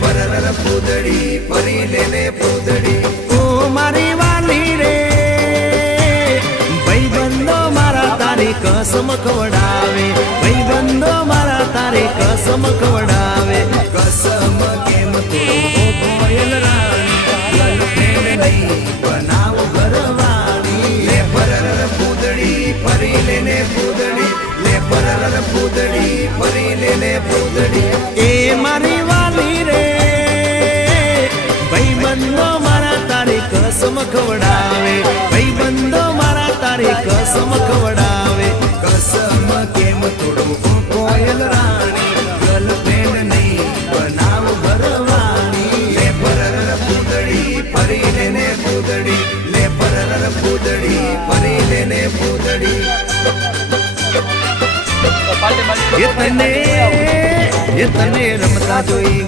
પરર પૂદડી ફરી લેને પૂદડી ઓ મારી વાલી રે ભાઈબંધો મારા તારી કસમ ખવડાવે ભાઈબંધો મારા તારી કસમ ખવડાવે કસમ કેમ તોડો કોયલ રાણી ગર્લફ્રેન્ડ નહીં બનાવ ઘરવાળી લે પરર પૂદડી ફરી લેને પૂદડી લે પરર પૂદડી ફરી લેને પૂદડી એ મારી વાલી રે ભાઈબંધો મારા તારી કસમ ખવડાવે ભાઈબંધો મારા તારી કસમ ખવડાવે કસમ કેમ તોડો કોયલ રાણી ગર્લફ્રેન્ડ નહીં બનાવ ઘરવાળી લે પરર પૂદડી ફરી લેને પૂદડી લે પરર પૂદડી ફરી લેને પૂદડી એ તને રમતા જોઈ